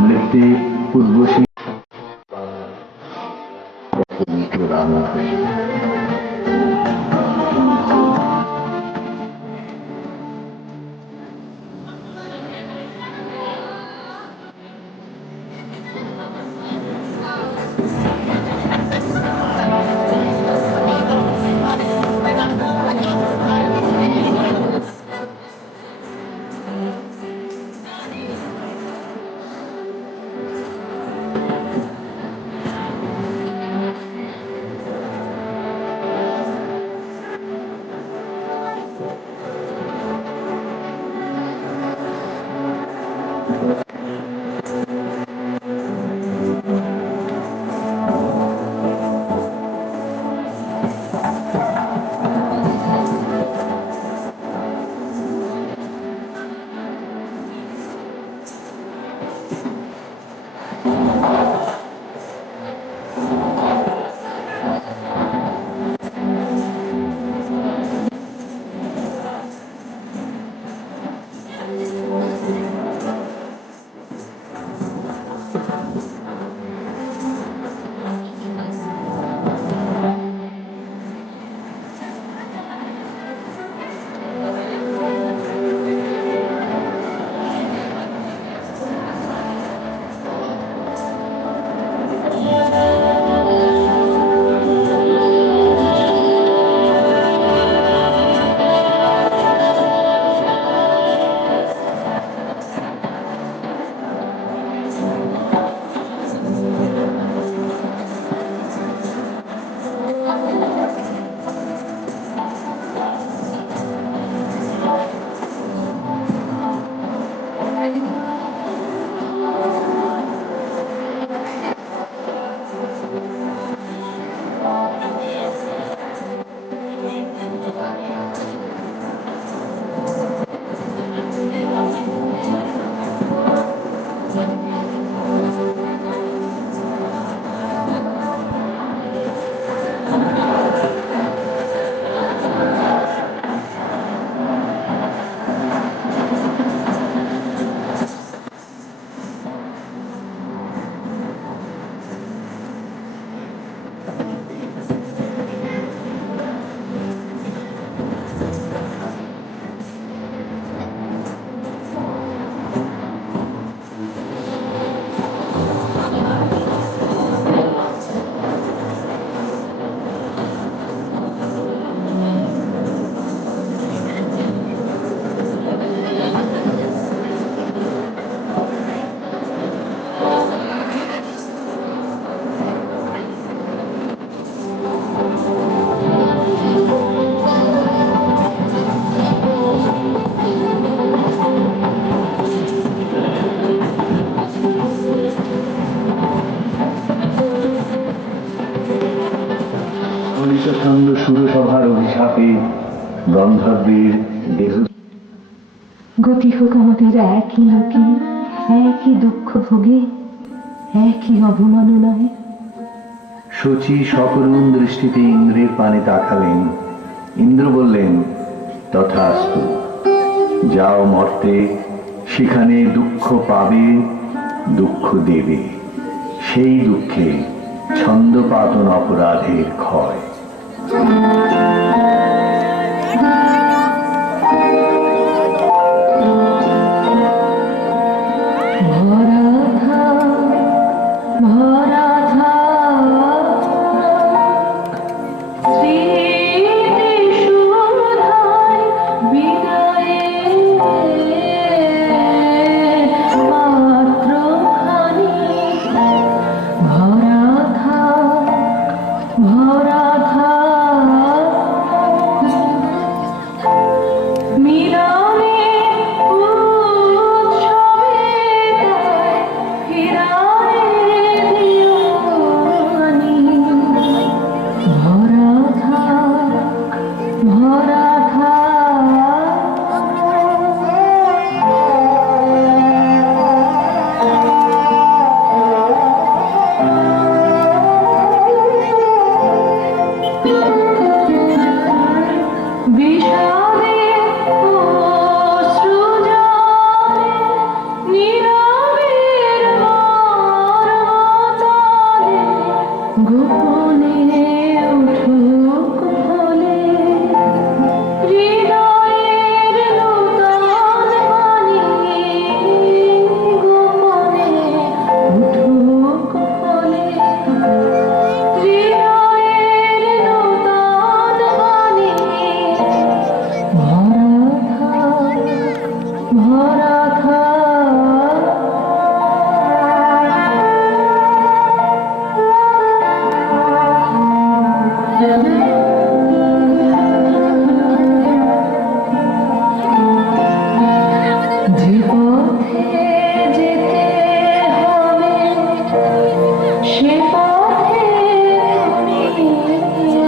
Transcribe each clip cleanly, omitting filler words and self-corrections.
মৃত্যু পূর্বশী ছন্দ সুরসভার অভিশাপে গন্ধর্বের দেহ গতি হোক আমাদের একই লোকে, একই দুঃখ ভোগে, একই অবমাননায়। শচী সকরুণ দৃষ্টিতে ইন্দ্রের পানে তাকালেন। ইন্দ্র বললেন, তথাস্তু, যাও মর্তে, সেখানে দুঃখ পাবে, দুঃখ দেবে, সেই দুঃখে ছন্দপাতন অপরাধের ক্ষয়। গোপনে উঠুক ফলে হৃদয়ের নূতন বাণী, গোপনে উঠুক ফলে হৃদয়ের নূতন বাণী। ভরা থাক যে পথে যেতে হবে সে পথে তুমি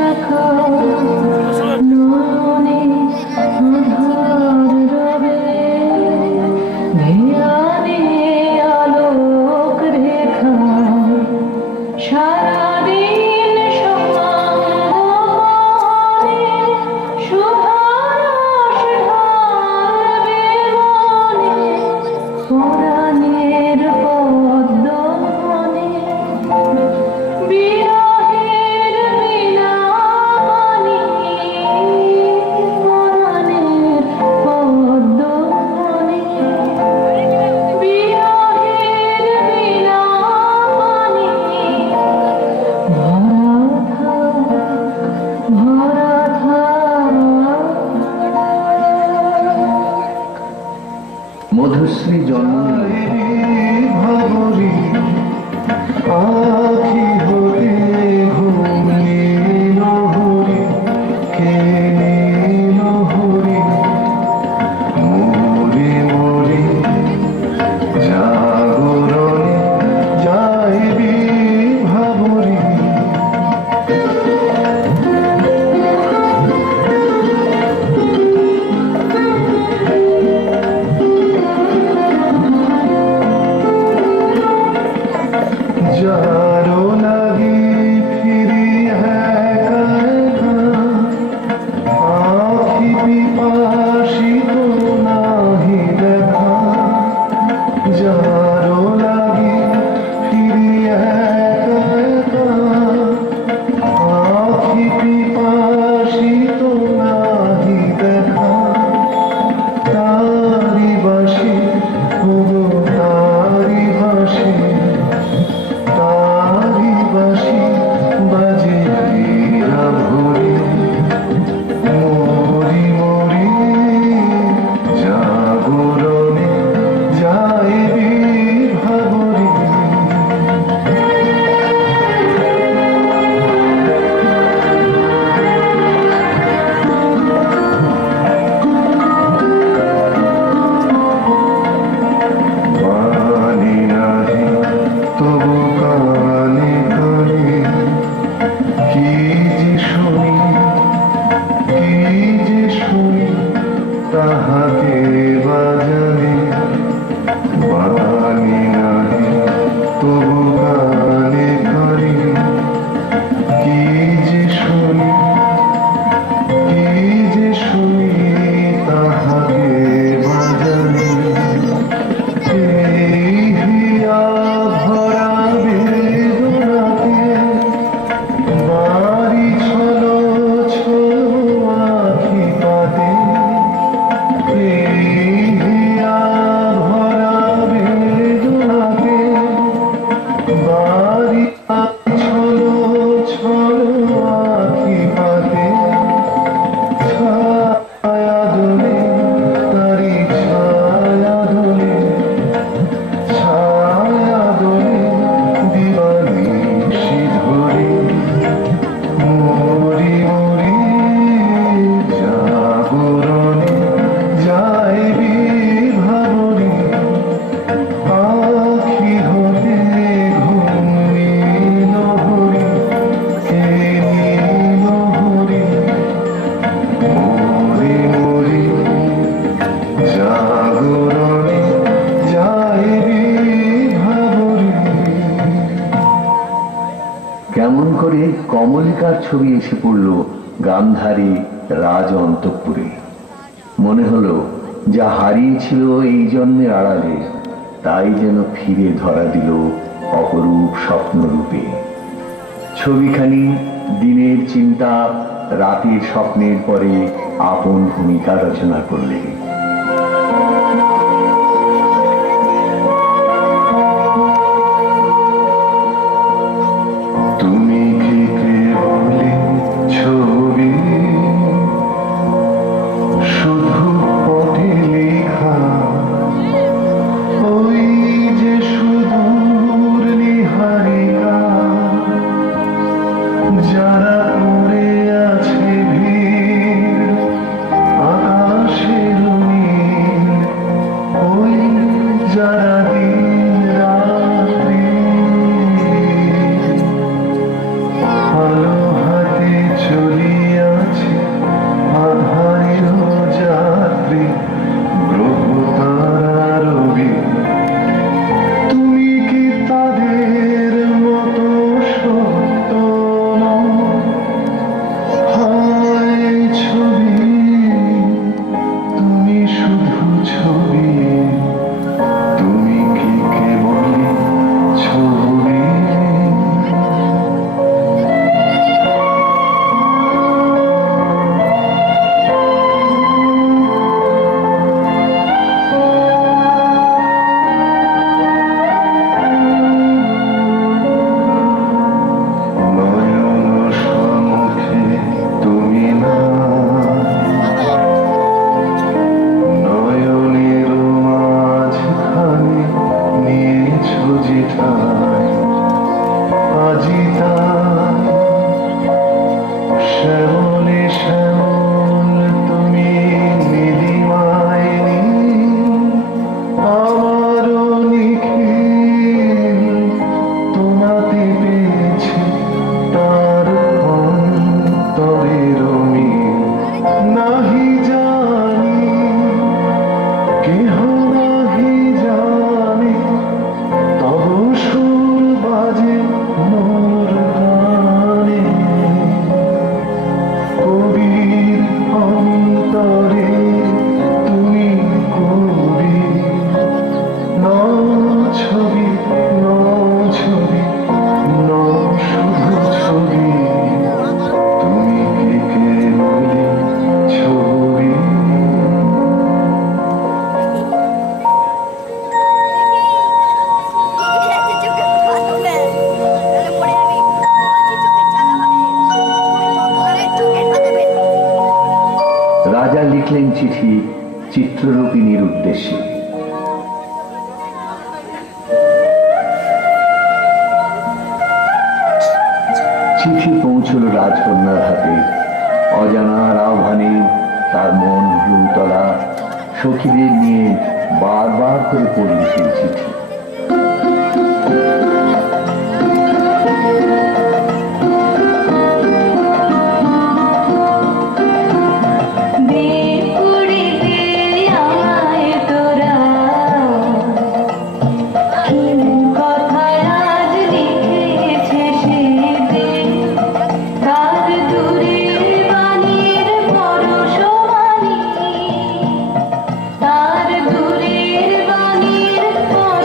এখন নয়নে আধার রবে, ধ্যানে আলোক রেখা সারাদিন সঙ্গমনে শুভরস ঢালবে মনে, পরাণের পদ্মবনে বিরহের বীণাপাণি, পরাণের পদ্মবনে বিরহের বীণাপাণি। ভরা থাক মধুশ্রী জন্ম নিল ভাবরি আখি হতে ঘুমিল হরি, কে নিল হরি মরি মরি জাগরণে যাইবি ভাবরি। যারো লাগি ফিরি একা একা, আখি পিপাসিত নাহি দেখা। যারো লাগি ফিরি একা একা, আখি পিপাসিত নাহি দেখা। তারি বাসি ওগো তারি বাসি, তারি বাসি বাজে হীরা ভরি। মরি মরি জাগরণে যাইবি ভাবরি। বাণী নাহি তবু কানে কানে, কি যে শুনি কি যে শুনি তাহাকে বাজানে। বাণী নাহি তবু কানে কানে, কি যে শুনি কি যে শুনি তাহাকে বাজানে। এই হিয়া ভরা বেদনাকে বাড়ি ছলো ছলো আখি পাতে। এই হিয়া ভরা বেদনাকে বাড়ি ছলো ছলো আখি পাতে। ছায়া দোলে তারি ছায়া দোলে, ছায়া দোলে দিবানিশি ধরে। মরি মরি জাগরণে যাইবি ভাবরি। আখি হতে ঘুমিল হরি, কে নিল হরি মরি মরি জাগরণে যাইবি ভাবরি। কেমন করে কমলিকার ছবি এসে পড়ল গান্ধারী রাজ অন্তঃপুরে। মনে হলো যা হারিয়েছিল এই জন্মের আড়ালে তাই যেন ফিরে ধরা দিল অপরূপ স্বপ্নরূপে। ছবিখানি দিনের চিন্তা, রাতের স্বপ্নের পরে আপন ভূমিকা রচনা করলে। তুমি কি কেবলি ছবি, শুধু পথে লেখা, ওই যে সুদূর নিহারিকা, যারা করে আছে ভিড় আকাশের নীল, ওই যারা দিন রাত্রি আলো হাতে চলিয়াছে আধারের যাত্রী, গ্রহ তারা রবি। তুমি কি তাদের মতো সত্য নও? হায় ছবি, তুমি শুধু ছবি, তুমি কি কেবল ছবি? নয়ন সম্মুখে তুমি না, নয়নের মাঝখানে নিয়েছো যে ঠাঁই, আজি তাই শ্যামলে শ্যামল তুমি নীলিমায় নীল, আমারও নিখিল তোমাতে পেয়েছে তার অন্তরের মিল। নাহি জানি কেহ নাহি জানে, তব সুর বাজে মোর গানে, কবির অন্তরে তুমি কবি, নও ছবি, নও ছবি, নও শুধু ছবি, তুমি কি কেবলি ছবি? রাজা লিখলেন চিঠি চিত্ররূপিণীর উদ্দেশ্যে। চিঠি পৌঁছল রাজকন্যার হাতে। অজানার আহ্বানে তার মন হল উতলা। সখীদের নিয়ে বারবার করে পড়ল সেই চিঠি। তার দূরের বাণীর পর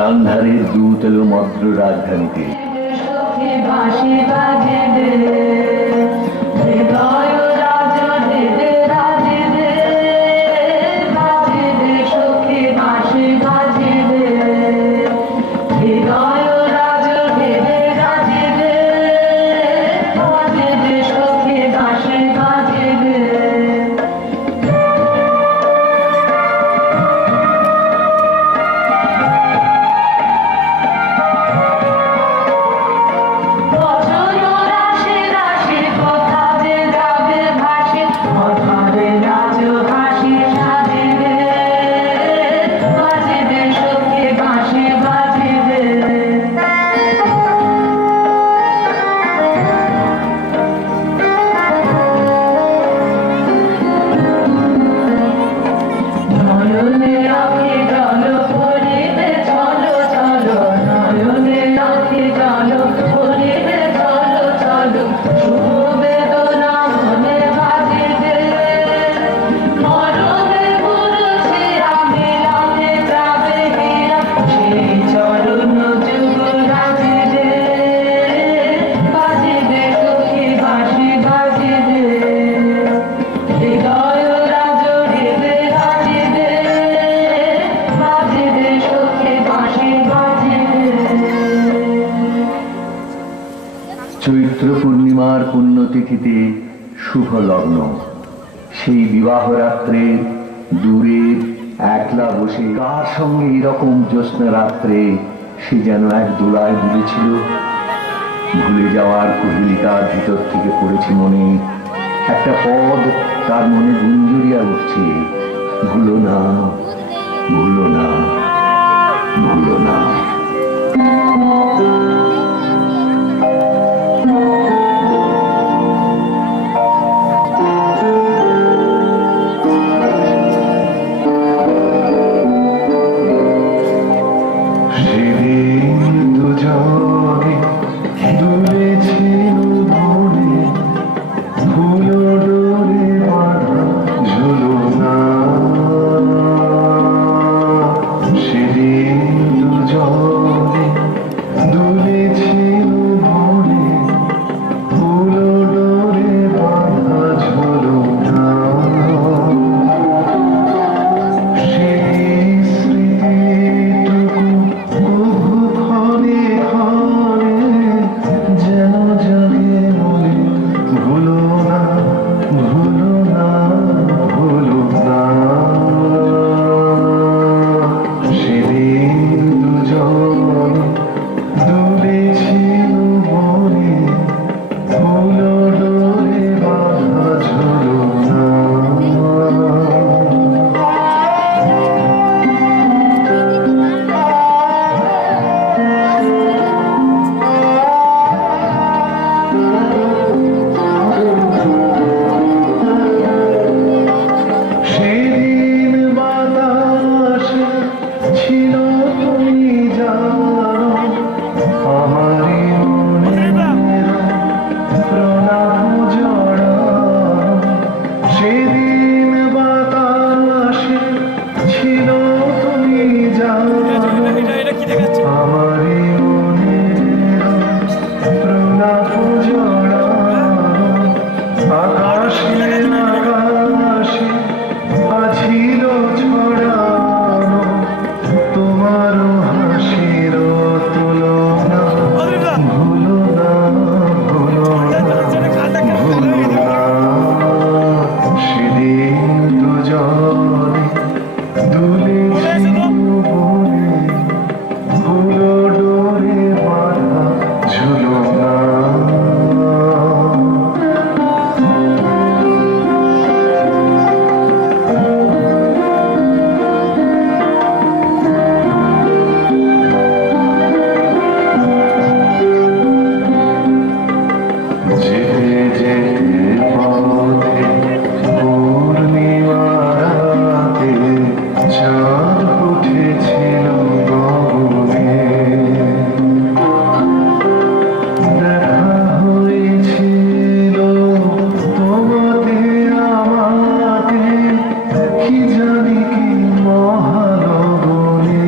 গান্ধারের দূত এলো মদ্র রাজধানীতে। সখী বাঁশি বাজিবে, হৃদয় রাজনীতে রাজিবে, বাজিবে সখী বাঁশি বাজিবে, হৃদয় রাজনীতে রাজিবে, বাজিবে সখী বাঁশি বাজিবে। বছর রাশি রাশি কথা যে যাবে ভাসি, অধরে রাজ হাসি সাজিবে, বাজিবে সখী বাঁশি বাজিবে। নয়নে আঁখি জল পড়িবে চলো চলো, নয়নে আঁখি জল পড়িবে চলো চলো, শুভ বেদনা মনে বাজিবে, মরণে বুঝছি মিলনে যাবে হীরা, সেই চরণ যুগ রাজিবে, বাজিবে সখী বাঁশি বাজিবে, হৃদয় রাজনীতে রাজিবে, বাজিবে সখী বাঁশি বাজিবে। চৈত্র পূর্ণিমার পুণ্যতিথিতে শুভ লগ্ন। সেই বিবাহ রাত্রে দূরে একলা বসে কার সঙ্গে এরকম জ্যোৎস্না রাত্রে সে যেন এক দোলায় দুলেছিল। ভুলে যাওয়ার কুহেলিকার ভিতর থেকে পড়েছে মনে একটা পদ, তার মনে গুঞ্জরিয়া উঠছে, ভুলো না, ভুলো না, ভুলো না। সেদিন দুজনে দুলেছিল মনে, ফুল ডোরে বাঁধা ঝুলনা। সেদিন দুজনে দুলেছিল মনে, ফুল ডোরে বাঁধা ঝুলনা। সেই স্মৃতিটুকু কভু ক্ষণে ক্ষণে যেন জাগে মনে, ভুলো না, ভুলো না, ভুলো না। সেদিন দুজনে দুলেছিল মনে, ফুল ডোরে বাঁধা ঝুলনা। সেদিন বাতাসে ছিল তুমি জানো, আমারই মনের প্রণাম জড়ানো। সেদিন বাতাসে ছিল তুমি জানো, আমারই মনের প্রণাম জড়ানো। আকাশে আকাশে আছিল ছড়ানো, তোমারও হাসির তুলনা। ভুলো না, ভুলো না, ভুলো না। সেদিন দুজনে দুলেছিল মনে, ফুল ডোরে বাঁধা ঝুলনা। যেতে যেতে পথে পূর্ণিমা রাতে চাঁদ উঠেছিল গগনে। দেখা হয়েছিল তোমাতে আমাতে, কি জানি কি মহালগনে।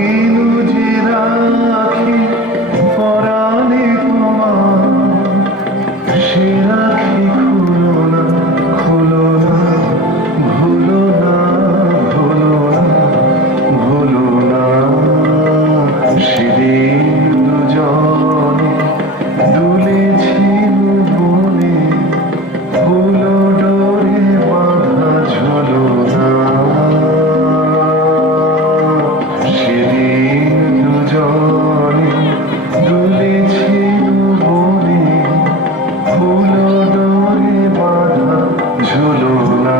দিনু যে রাখি পরাণে তোমার, সে রাখি খুলো না, খুলো না, ভুলো না, ভুলো না, ভুলো না। সেদিন দুজনে দুলেছিল বনে, ফুলো ডোরে বাঁধা ঝুলো না। সেদিন দুজনে দুলেছিল বনে, ফুলো ডোরে বাঁধা ঝুলো না।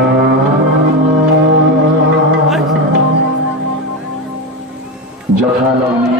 যথালগ্নে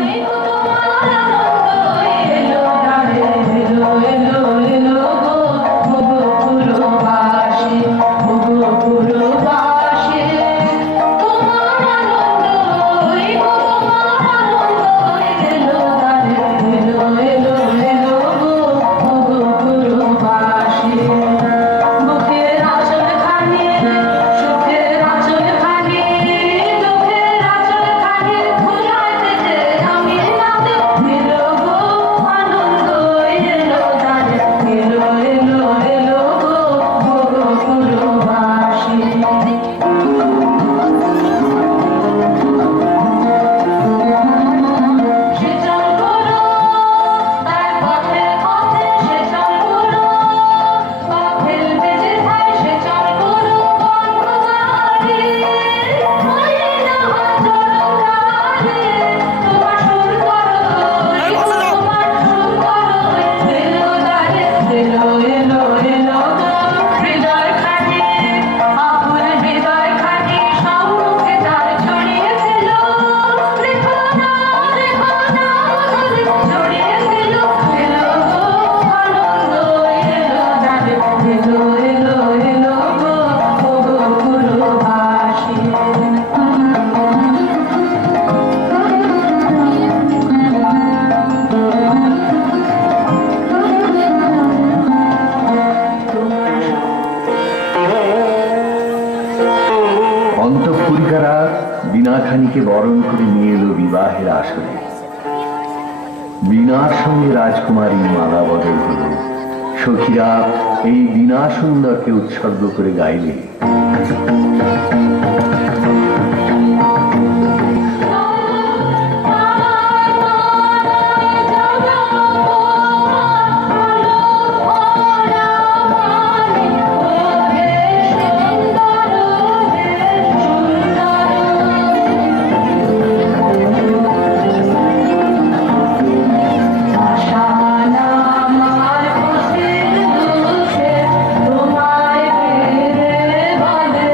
অন্তঃপুরিকারা বীণাখানিকে বরণ করে নিয়ে এলো বিবাহের আসরে। বীণার সঙ্গে রাজকুমারী মালা বদল হল। সখীরা এই বীণা সুন্দরকে উৎসর্গ করে গাইলে, তোমায় পেরে বলে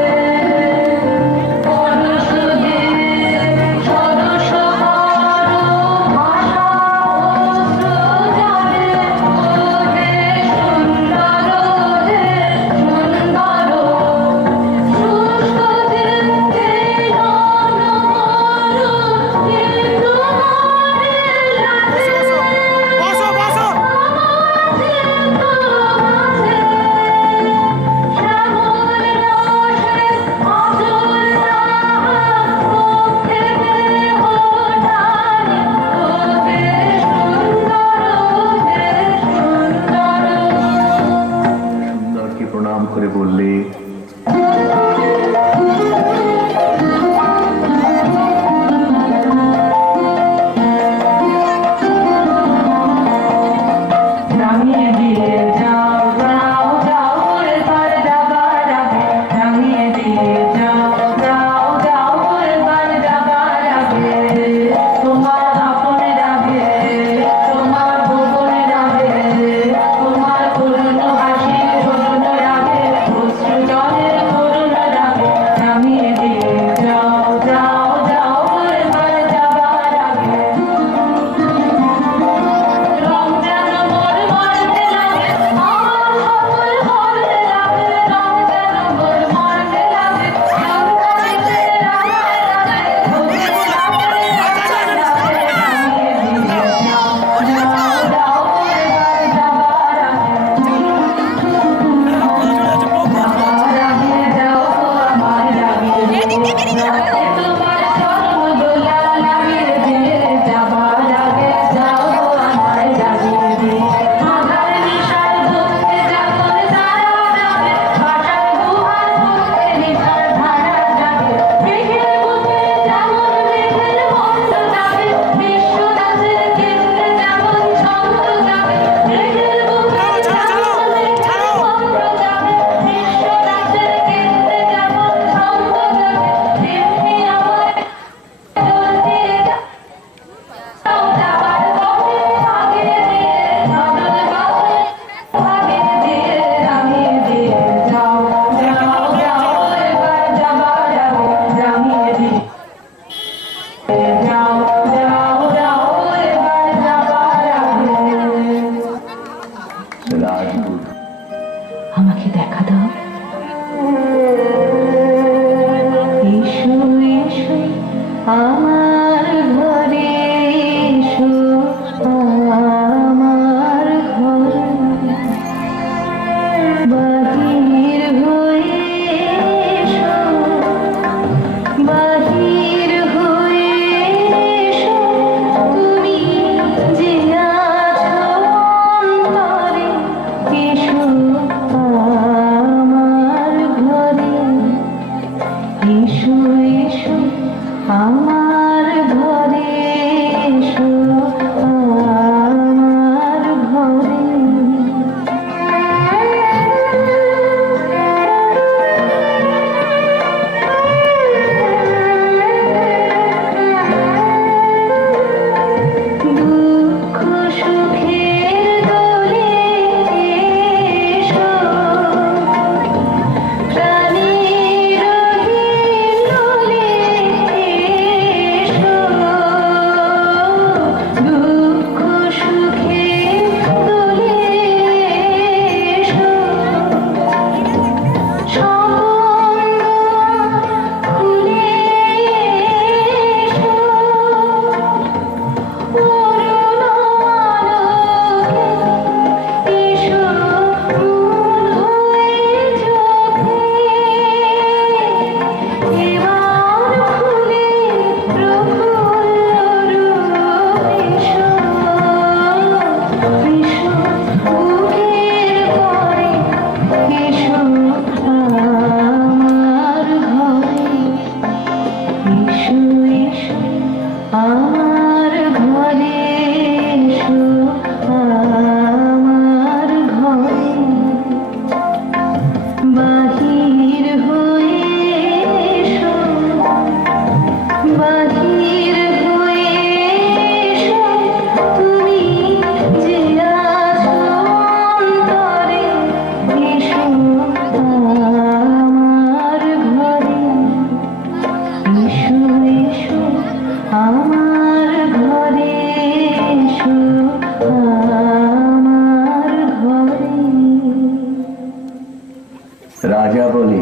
বলে?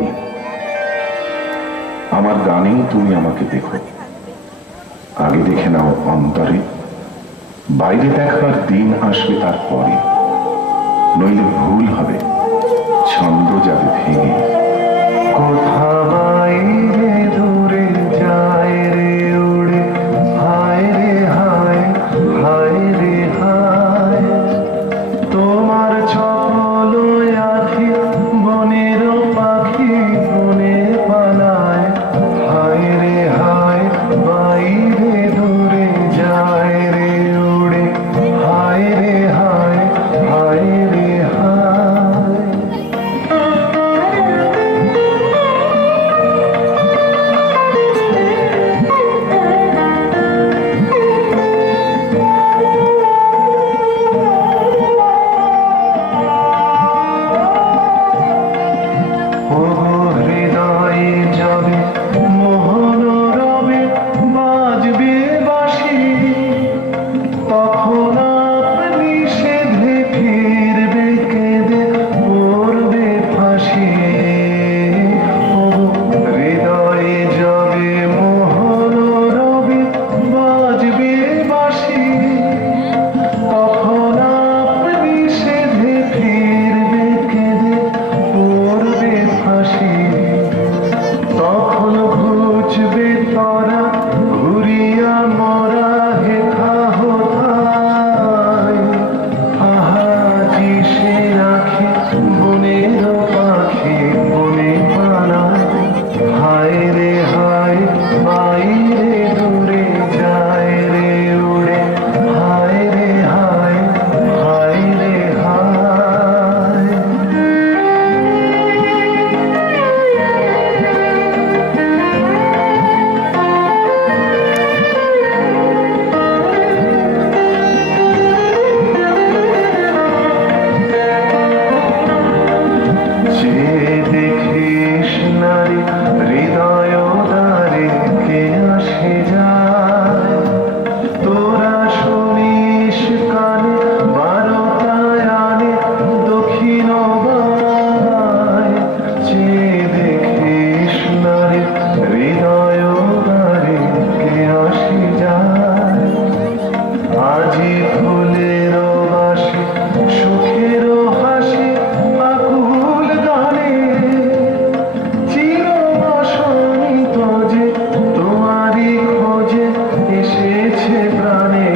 আমার গানেই তুমি আমাকে দেখো, আগে দেখে নাও অন্তরে, বাইরে দেখবার দিন আসবে তারপরে, নইলে ভুল হবে, ছন্দ যাবে ভেঙে। কোথা বাইরে দূরে যায় রে উড়ে, হায় রে হায়, হায় রে হায়, তোমার চপল আখি বনের পাখি বনে পালায়, হায় রে হায়, বাইরে দূরে যায় রে উড়ে, হায় রে হায়, হায় রে হায়। হৃদয়ে যাবে মোহন রবে, বাজবে বাঁশি, তখন আপনি সেধে ফিরবে কেঁদে, পড়বে ফাঁসি। হৃদয়ে যাবে মোহন রবে, বাজবে বাঁশি, তখন আপনি সেধে ফিরবে কেঁদে, পড়বে ফাঁসি। তখন ঘুচবে তরা ঘুরিয়া মরা হেথা হোথায়, আহাজি সে রাখে বনের পাখি বনে পালায়, হায় রে হায়, বাইরে দূরে যায় রে উড়ে, হায় রে হায়, হায় রে হায়। যে দেখিস নারী হৃদয় দ্বারে কে আসে যায়, তোরা শুনিস কানে বারোটায় আনে দক্ষিণ বায়। যে দেখিস নারী হৃদয় দ্বারে কে আসে যায়, আজি ফুলের বাসে সুখের হাসি আকুল গানে, চির বসন্ত যে তোমারই খোঁজে এসেছে প্রাণে।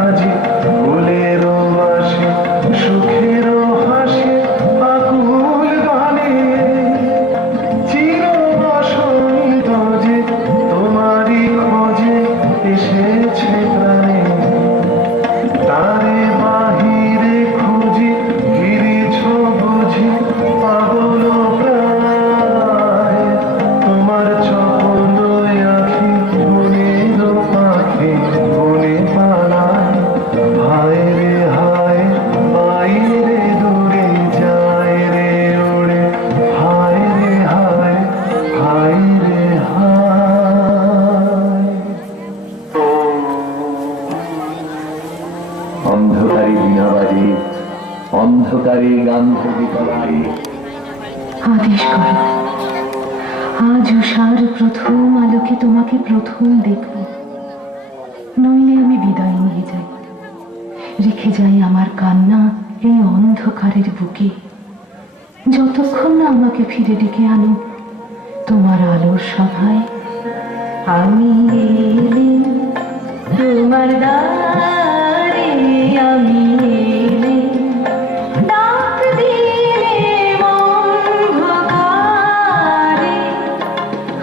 আজি ফুলের বাসে সুখের হাসি আকুল গানে, চির বসন্ত যে তোমারই খোঁজে এসেছে প্রাণে। তারে বাহিরে খুঁজি ফিরেছ বুঝি পাগল প্রায়, তোমার চপল আখি বনের পাখি বনে পালায়, হায় রে হায়, বাইরে দূরে যায় রে উড়ে, হায় রে হায়, হায় রে হায়। অন্ধকারে বীণা বাজে, অন্ধকারে গান থেকে গলায়। আদেশ করো, আজ উষার প্রথম আলোকে তোমাকে প্রথম দেখব, নইলে আমি বিদায় নিয়ে যাই, রেখে যাই আমার কান্না এই অন্ধকারের বুকে, যতক্ষণ না আমাকে ফিরে ডেকে আনো তোমার আলোর সভায়। আমি এলে তোমার দ্বারে, আমি এলে ডাক দিলে অন্ধকারে,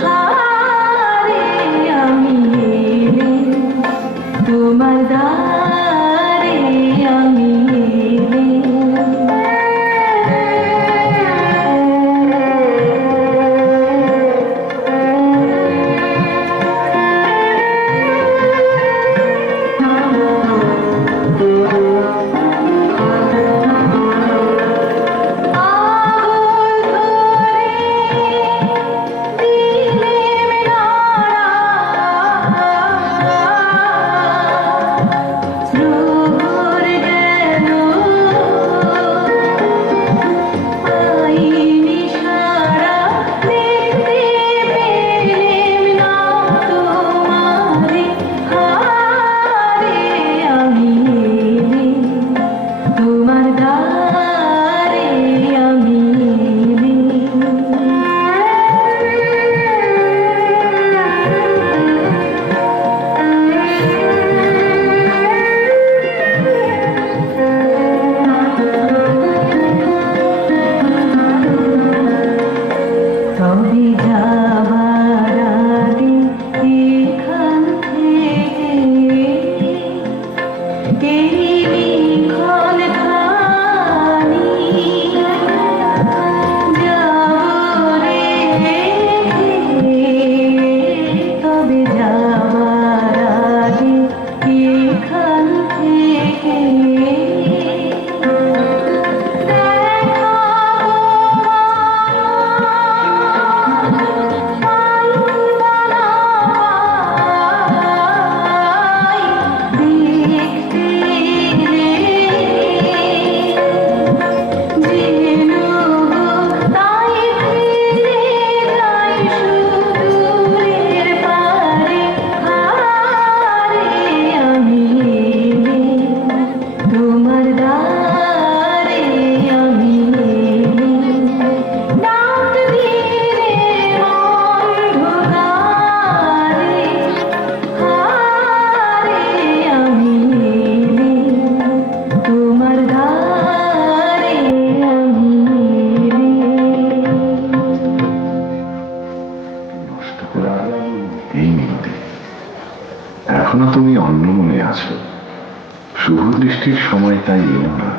হারে আমি এলে তোমার দ্বারে, আমি এলে। এখনো তুমি অন্য মনে আছো, শুভ দৃষ্টির সময় তাই এলো না।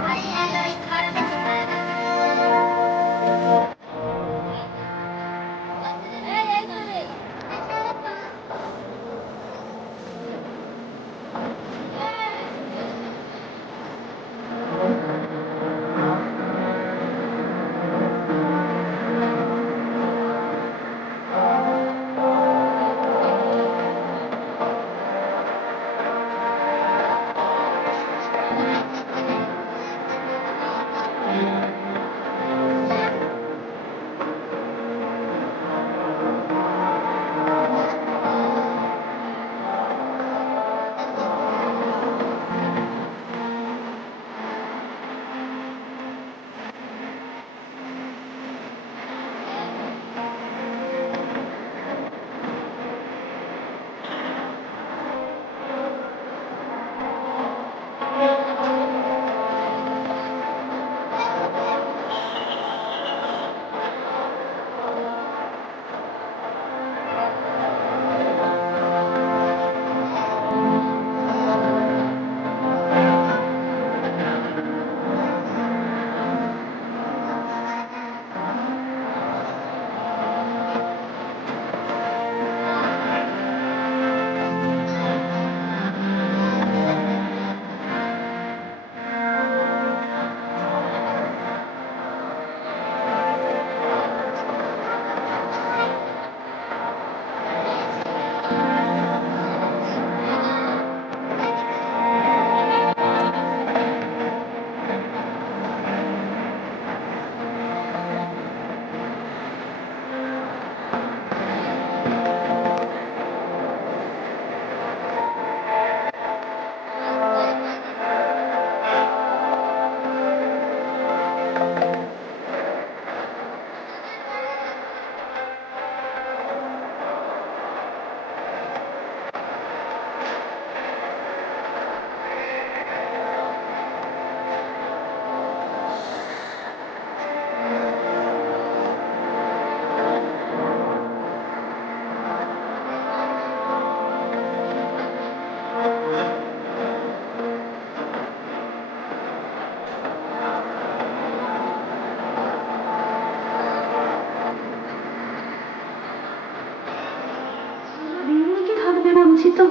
তো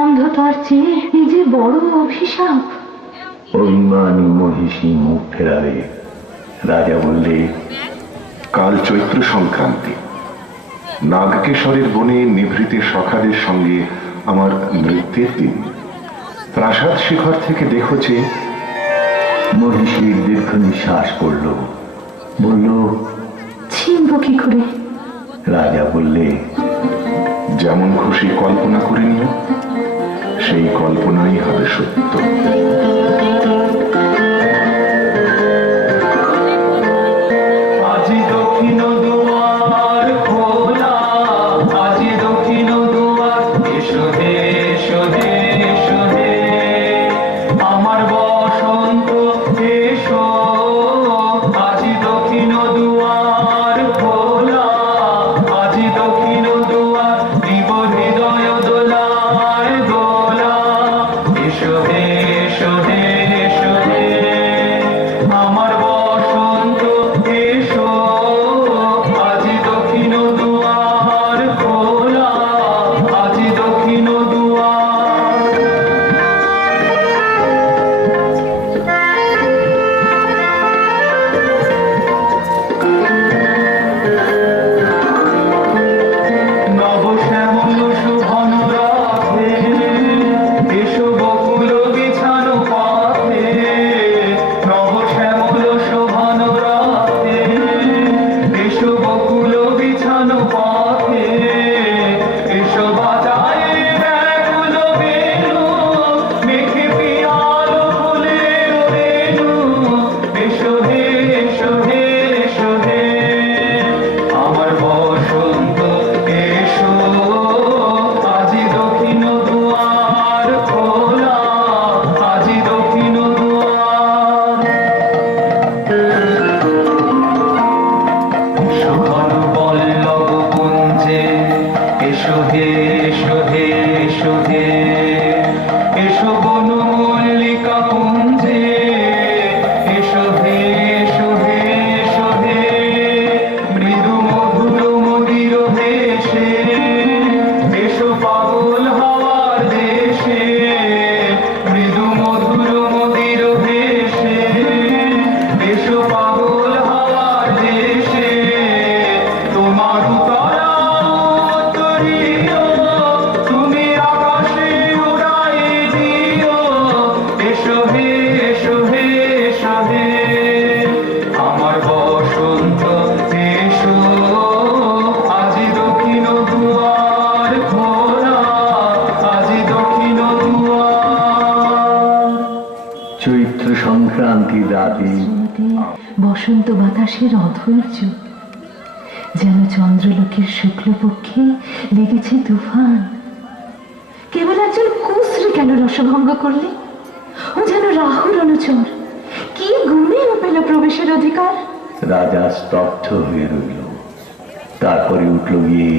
অন্ধতার চেয়ে এই যে বড় অভিশাপ। অভিমানী মহিষী মুখ ফেরালে। রাজা বললে, কাল চৈত্র সংক্রান্তি, নাগকেশরের বনে নিভৃতে সখাদের সঙ্গে আমার নৃত্যের দিন। প্রাসাদ শিখর থেকে দেখো যে। মহিষীর দীর্ঘ নিঃশ্বাস পড়ল, বলল, চিনব কি করে? রাজা বললে, যেমন খুশি কল্পনা করে নিও, সেই কল্পনাই হবে সত্য। আজি দক্ষিণ দুয়ার খোলা, আজি দক্ষিণ দুয়ার, এসো হে এসো হে এসো হে, আমার বসন্ত এসো। আজি দক্ষিণ দুয়ার খোলা, আজি দক্ষিণ দুয়ার, দিব হৃদয় দোলায় দোলা। এসো হে এসো হে এসো হে, আমার বসন্ত এসো। আজি দক্ষিণ দুয়ার খোলা, আজি দক্ষিণ দুয়ার। এসো বনমল্লিকা কুঞ্জে, এসো হে এসো হে এসো হে, মৃদু মধুর মদির ভেসে, এসো পাগল হওয়ার দেশে, মৃদু মধুর মদির ভেসে, এসো পাগল হওয়ার দেশে, তোমার উতরা উত্তরীয় তুমি আকাশে উড়াই দিও, এসো হে এসো হে এসো হে, আমার বসন্ত এসো, আজি দক্ষিণ দুয়ার খোলা, আজি দক্ষিণ দুয়ার। চৈত্র সংক্রান্তির রাতে মধ্যে বসন্ত বাতাসের অধৈর্য, যেন চন্দ্রলোকের শুক্লপক্ষে লেগেছে তুফান। কেবল একজন কুশ্রী কেন রসভঙ্গ করলে? ও যেন রাহুর অনুচর, কি গুণে ও পেল প্রবেশের অধিকার? রাজা স্তব্ধ হয়ে রইল। তারপরে উঠল গিয়ে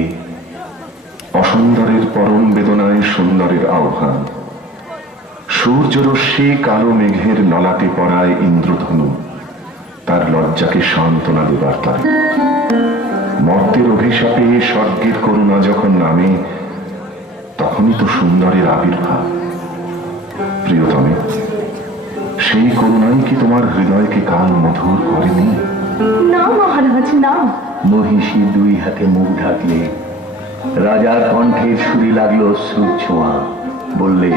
অসুন্দরের পরম বেদনায় সুন্দরের আহ্বান। সূর্যরশ্মি কালো মেঘের ললাটে পড়ায় ইন্দ্রধনু তার লজ্জাকে সান্ত্বনা দেবার তার। মর্তের অভিশাপে স্বর্গের করুণা যখন নামে, তখনই তো সুন্দরের আবির্ভাব। প্রিয়তমে, সেই করুণাই কি তোমার হৃদয়কে কাল মধুর করেনি? না মহারাজ, না। মহিষী দুই হাতে মুখ ঢাকলে। রাজার কণ্ঠের সুরে লাগলো অশ্রুর ছোঁয়া। বললে,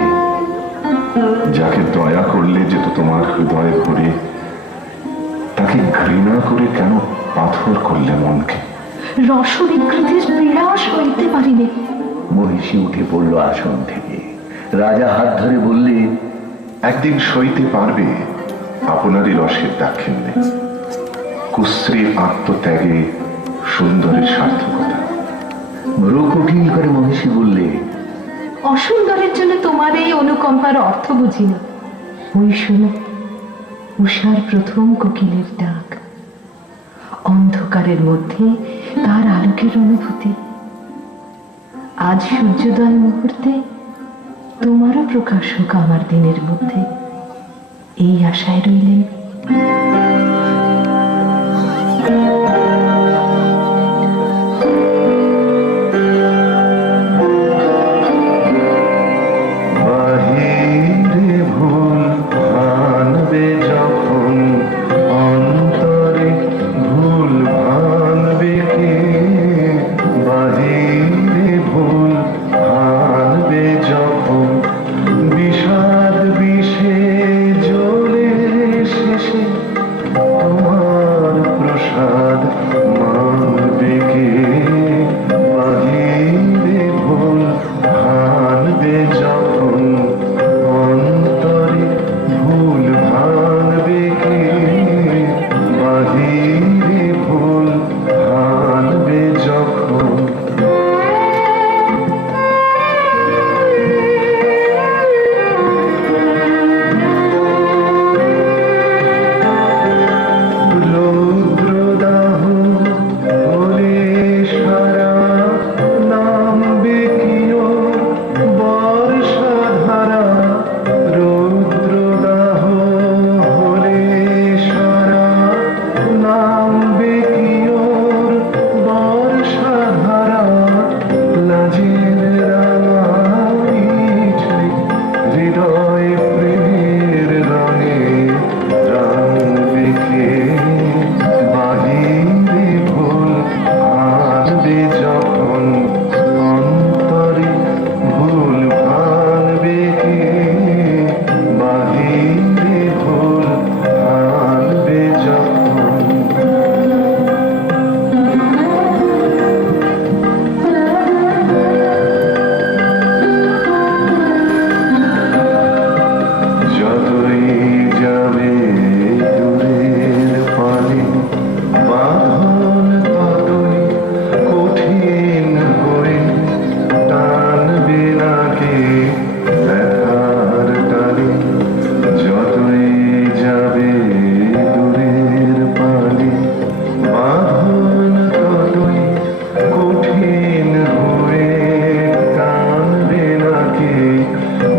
যাকে দয়া করলে যেত তোমার হৃদয়ে ভরে, তাকে ঘৃণা করে কেন পাথর করলে মনকে? রসবিকৃতির পীড়া সইতে পারিনি। মহিষী উঠে পড়ল আসন থেকে। রাজা হাত ধরে বললে, একদিন সইতে পারবে আপনারই রসের দাক্ষিণ্যে, কুশ্রীর আত্মত্যাগে সুন্দরের সার্থকতা। ভ্রু কুটিল করে মহিষী বললে, অসুন্দরের জন্য তোমার এই অনুকম্পার অর্থ বুঝি না। ওই শোনো, উষার প্রথম কোকিলের ডাক, অন্ধকারের মধ্যে তার আলোকের অনুভূতি। আজ সূর্যোদয় মুহূর্তে তোমারও প্রকাশ হোক আমার দিনের মধ্যে, এই আশায় রইলেন। বাহিরে ভুল ভানবে যখন, অন্তরে ভুল ভানবে কে? বাহিরে ভুল ভানবে যখন, বিষাদ বিষে জ্বলে শেষে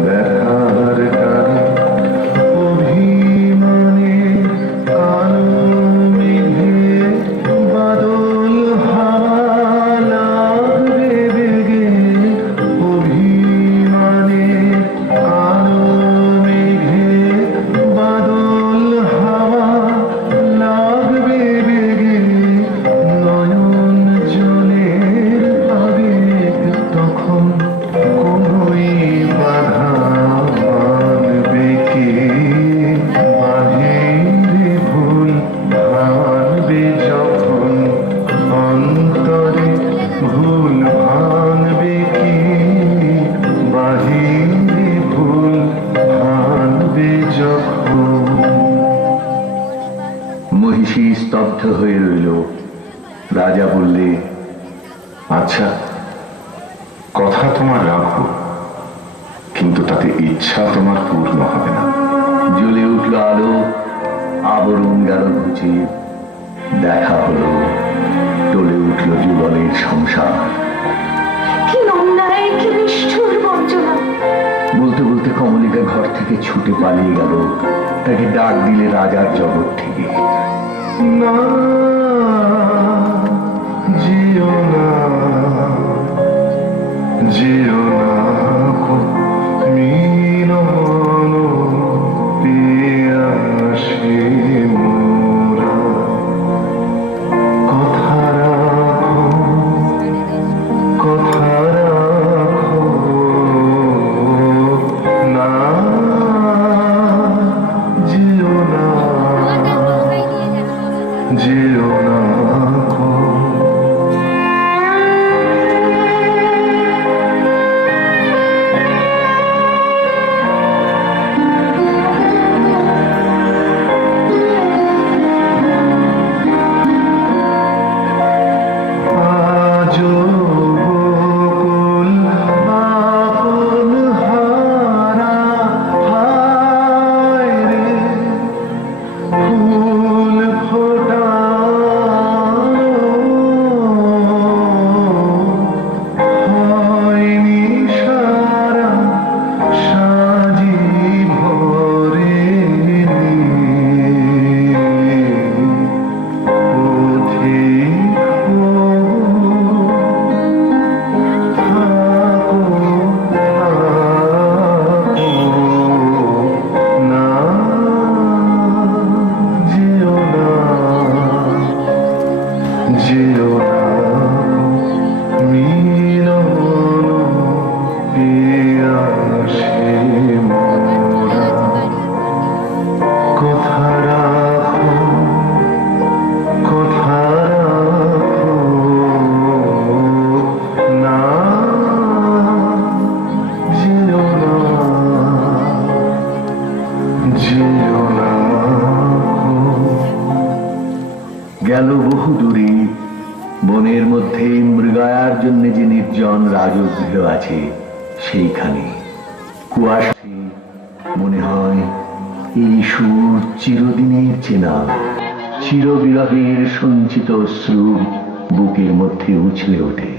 ব্যথার টানে অভিমানে কালো মেঘে বাদল হাওয়া লাগবে বেগে অভিমানে কালো মেঘে বাদল হাওয়া লাগবে বেগে নয়ন জলের আবেগ তখন কোনোই বাধা মানবে কে বাহিরে ভুল ভানবে যখন অন্তরে ভুল ভানবে কে বাহিরে ভুল ভানবে যখন। মহিষী স্তব্ধ হয়ে রইল। রাজা বললে, আচ্ছা, কথা তোমার রাখবো, কিন্তু তাতে ইচ্ছা তোমার পূর্ণ হবে না। জ্বলে উঠল আলো, আবরণ গেল ঘুচে, দেখা হলো, টলে উঠল যুগলের সংসার। কি অন্যায়, কি নিষ্ঠুর বঞ্চনা! বলতে বলতে কমলিকা ঘর থেকে ছুটে পালিয়ে গেল। তাকে ডাক দিলে রাজার জগৎ থেকে। না, যেও না, যেও না গো মিলন পিয়াসে মোরা। কথা রাখো, কথা রাখো, না, যেও না, যেও না গো। আজো বকুল আপন হারা হায় রে ফুল ফোটানো হয়নি সারা সাজি ভরেনি পথিক থাকো, থাকো, না, যেও না, যেও না মিলন পিয়াসে মোরা। কথা রাখো, কথা রাখো, না, যেও না, যেও না গো। গেল বহু দূরে, বনের মধ্যে মৃগয়ার জন্য যে নির্জন রাজগৃহ আছে সেইখানে কুয়াশায় মনে হয় এই সুর চিরদিনের চেনা। চিরবিরহের সঞ্চিত অশ্রু বুকের মধ্যে উছলে ওঠে।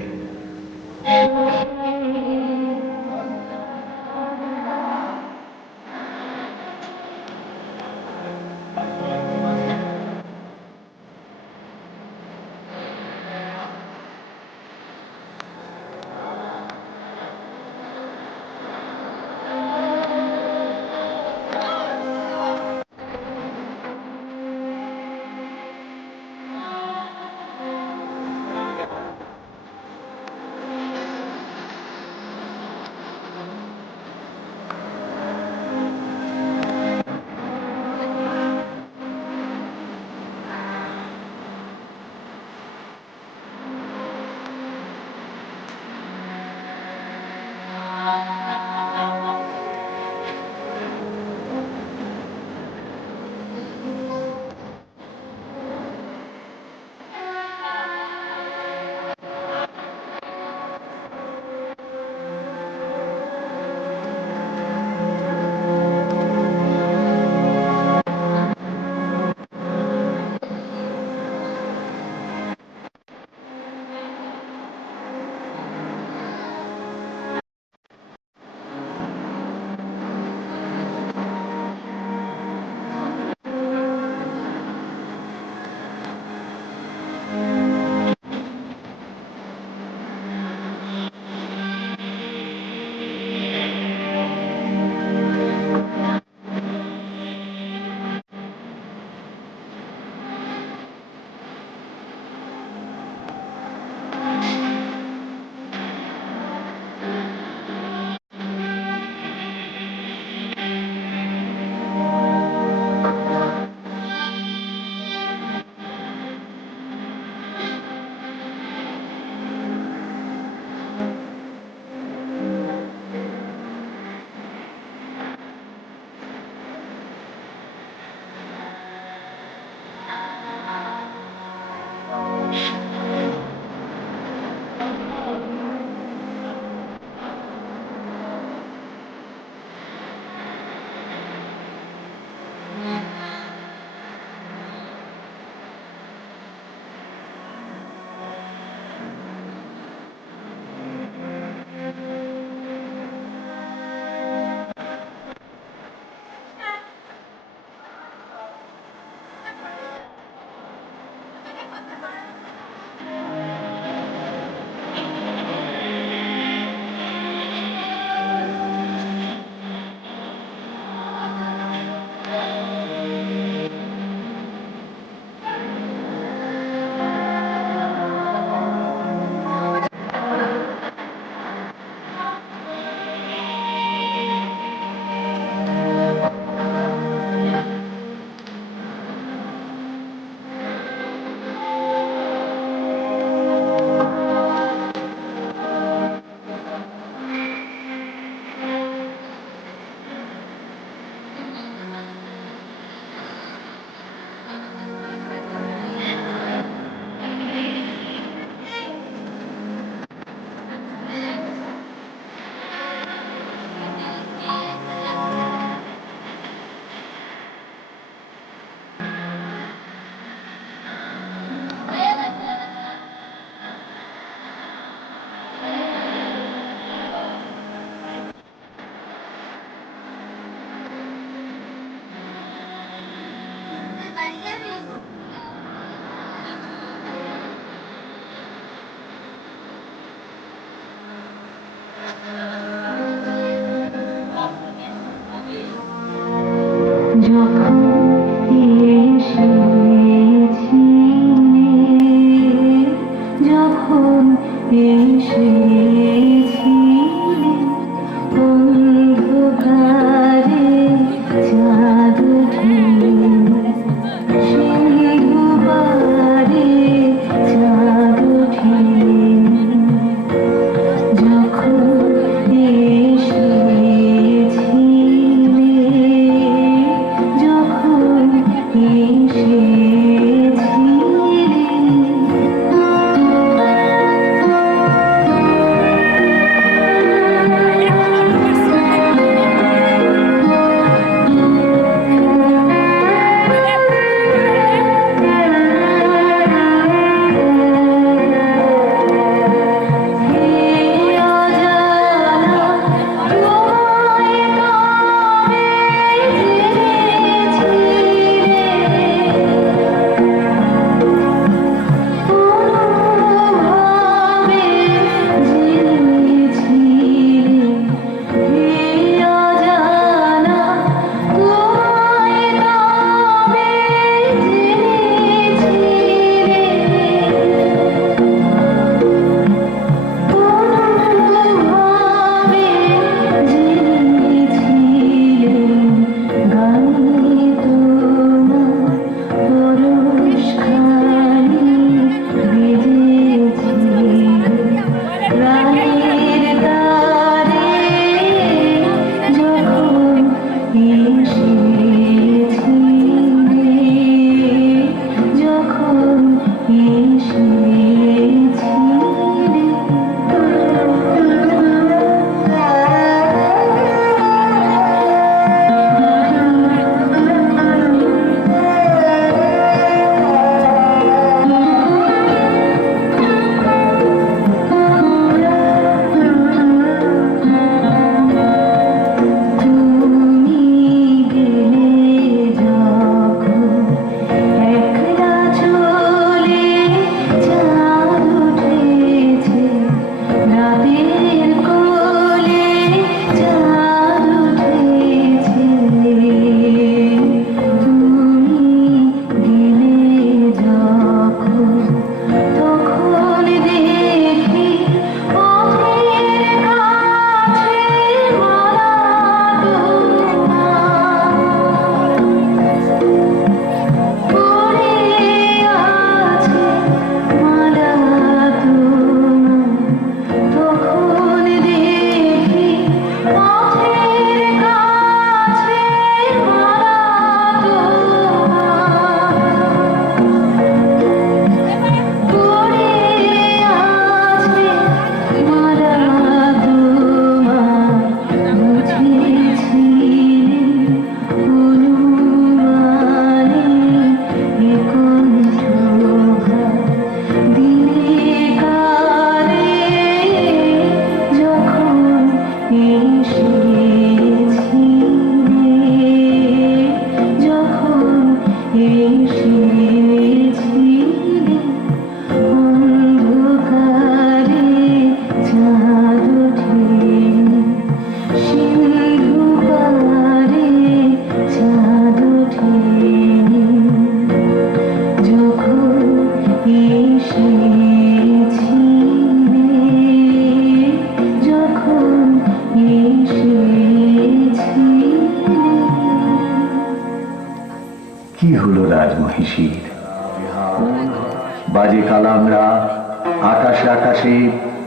মহিষীর। বাজে কালামরা, আকাশে আকাশে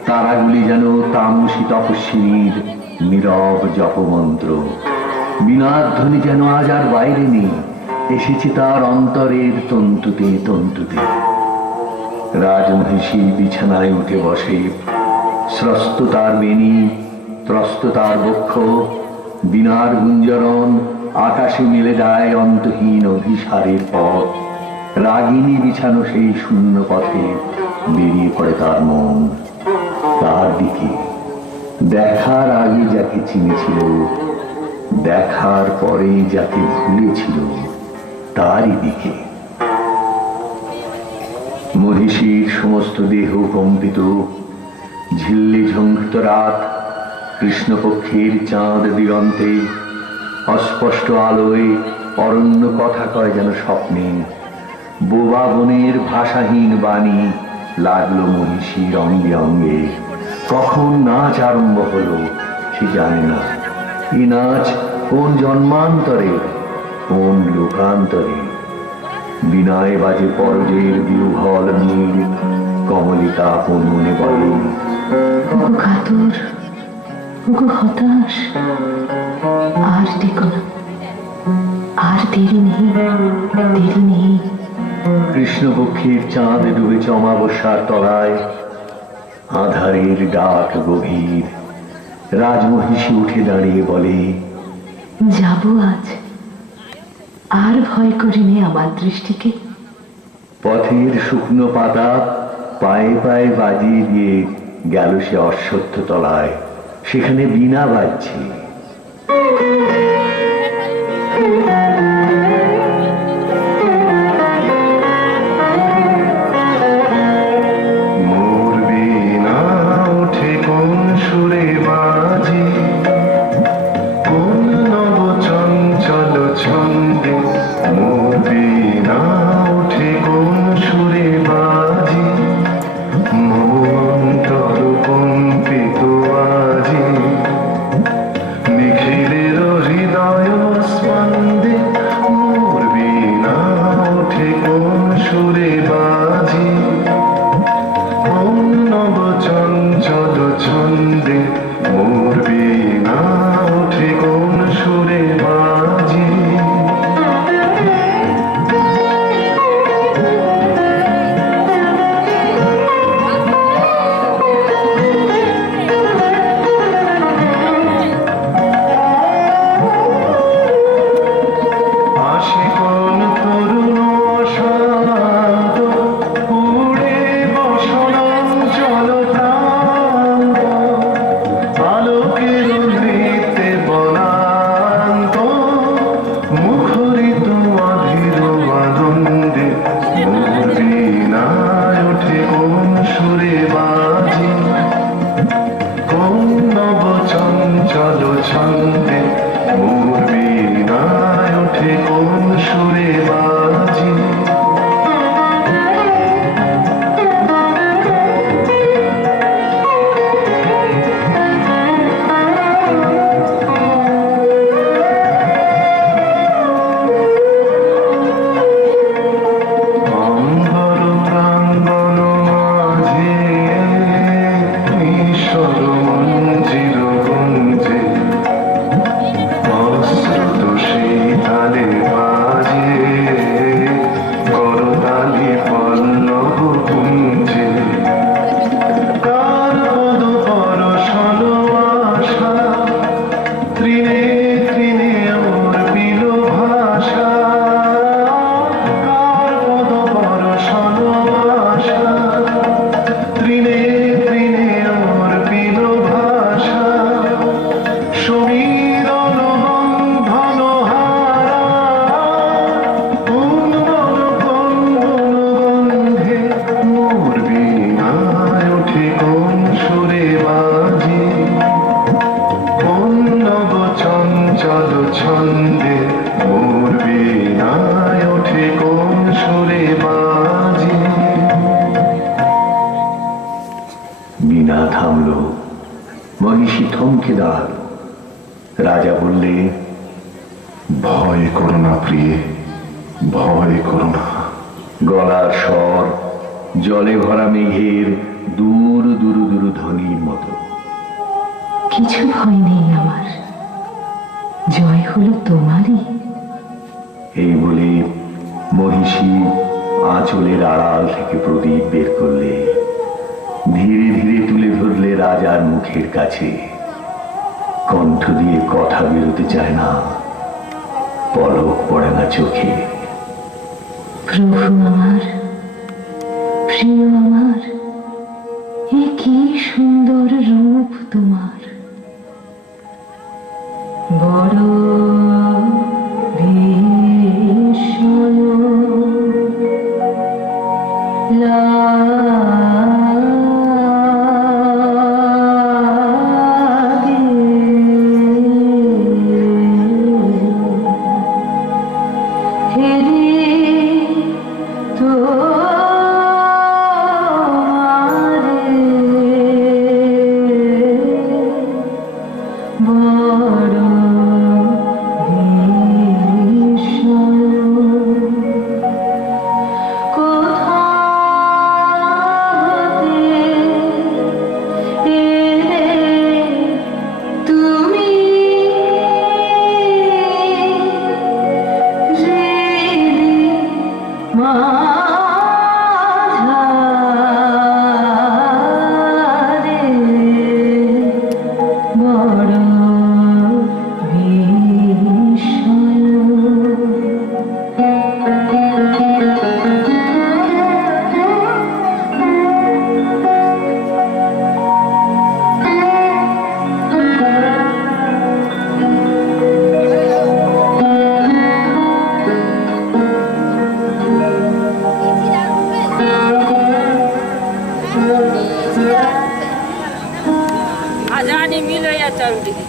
তারাগুলি যেন তামসী তপস্বিনীর নীরব জপমন্ত্র। বীণার ধ্বনি যেন আজ আর বাইরে নেই, এসেছে তার অন্তরের তন্তুতে তন্তুতে। রাজমহিষী বিছানায় উঠে বসে, স্রস্ত তার বেণী, ত্রস্ত তার বক্ষ, বীণার গুঞ্জরণ আকাশে মেলে দেয় অন্তহীন অভিসারের পথ। রাগিনী বিছানো সেই শূন্য পথে বেরিয়ে পড়ে তার মন। তার দিকে দেখার আগে যাকে চিনেছিল, দেখার পরে যাকে ভুলেছিল, তারই দিকে। মহিষীর সমস্ত দেহ কম্পিত। ঝিল্লি ঝঙ্কৃত রাত, কৃষ্ণপক্ষের চাঁদ দিগন্তে, অস্পষ্ট আলোয় অরণ্য কথা কয় যেন স্বপ্নে। বোবা বনের ভাষাহীন বাণী লাগলো মহিষীর অঙ্গে অঙ্গে। কখন নাচ আরম্ভ হলো সে জানে না। এই নাচ কোন জন্মান্তরে, কোন লোকান্তরে। বিনয় বাজে পরজের বিহ্বল নীল, কমলিকা আপন মনে বলে, ওগো কাতর, ওগো হতাশ, আর ডেকো না, আর দেরি নেই, দেরি নেই। কৃষ্ণপক্ষের চাঁদ ডুবেছে অমাবস্যার তলায়, আধারের ডাক গভীর। রাজমহিষী উঠে দাঁড়িয়ে বলে, যাব আজ, আর ভয় করিনি আমার দৃষ্টিকে। পথের শুকনো পাতা পায়ে পায়ে বাজিয়ে দিয়ে গেল সে অশ্বত্থ তলায়। সেখানে বীণা বাজছে। মোর বীণা ওঠে কোন সুরে বাজে, কোন নব চঞ্চল ছন্দে। মোর বীণা ওঠে কোন সুরে বাজে, মন্তর কম্পিত আজি। নিখিলের হৃদয় স্পন্দে, মোর বীণা ওঠে কোন সুরে বাজে, কোন নব চঞ্চল ছন্দে। মোর বীণা ওঠে কোন সুরে বাজে। আসে কোন তরুণ শান্ত, উড়ে বসন জলপ্রান্ত। আলোকের নৃত্যে বনান্ত, মুখরিত অধীর আনন্দে। মোর বীণায় ওঠে কোন সুরে বাজে, কোন নব চঞ্চল ছন্দে। মোর বীণায় ওঠে কোন সুরে বাজে। অম্বর প্রাঙ্গণ মাঝে, ঈশ্বর মঞ্জির গুঞ্জে। অশ্রুত সেই তালে বাজে, করতালি পল্লব কুঞ্জে। কার পদ পরশন আশা, তৃণে তৃণে অর্পিল ভাষা। কার পদ পরশন আশা, তৃণে তৃণে অর্পিল ভাষা। সমীরণ বন্ধন হারা, কুন্দন কন্দন গন্ধে। মোর বীণায় ওঠে কোন সুরে বাজে, কোন নব চঞ্চল ছন্দে। মোর বীণায় ওঠে কোন সুরে বাজে। বীণা থামল। মহিষী থমকে দাঁড়াল। রাজা বললে, ভয় করো না প্রিয়ে, ভয় করো না। গলার স্বর জলে ভরা মেঘের দূর দূর দূর ধ্বনির মতো। কিছু ভয় নেই আমার, জয় হলো তোমারই। এই বলে মহিষী আঁচলের আড়াল থেকে প্রদীপ বের করলে, ধীরে ধীরে তুলে ধরলে রাজার মুখের কাছে। কণ্ঠ দিয়ে কথা বেরোতে চায় না, পলক পড়ে না চোখে। প্রভু আমার, প্রিয় আমার, এ কি সুন্দর রূপ তোমার। বড় বিস্ময় লাগে, হেরে বড় আজানি মিল হয়ে যাচ্ছে